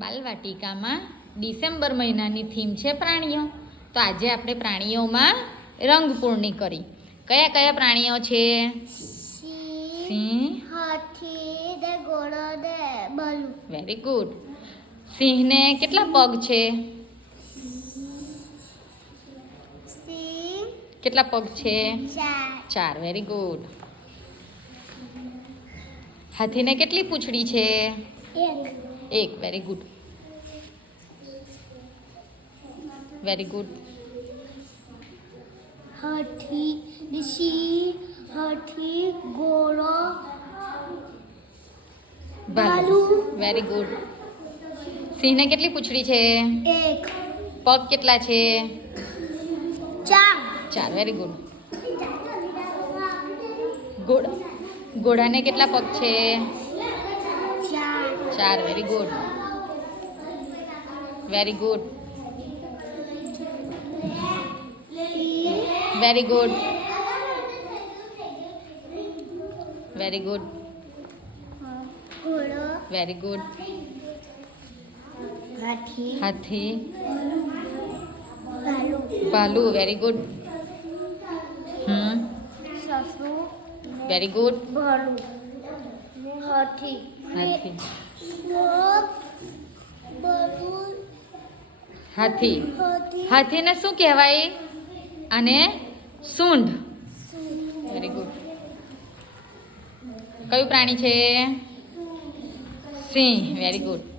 બાલવાટિકામાં December મહિનાની theme છે પ્રાણીઓ. તો આજે આપણે પ્રાણીઓમાં રંગપૂર્ણી કરી. કયા કયા પ્રાણીઓ છે? સિંહ, હાથી ને ઘોડો ને બલૂન. Very good. સિંહને કેટલા પગ છે? સિંહ કેટલા પગ છે? 4. 4. Very good. હાથીને કેટલી પૂંછડી છે? 1. 1. Very good. Very good. હાથી ને સિંહ, હાથી, ઘોડો, ભાલું. Very good. સિંહને કેટલી પૂંછડી છે? 1. પગ કેટલા છે? 4. 4. Very good. ઘોડાને કેટલા પગ છે? 4. 4. Very good. Very good. Very good. Very good. ઘોડો, વેરી ગુડ. હાથી, હાથી, ભાલું, ભાલુ. Very good. સસલું, વેરી ગુડ. ભાલું, હાથી, હાથી, બલૂન, હાથી. હાથી, હાથીને શું કહેવાય? અને સૂંઢ. Very good. કયું પ્રાણી છે? સિંહ. Very good.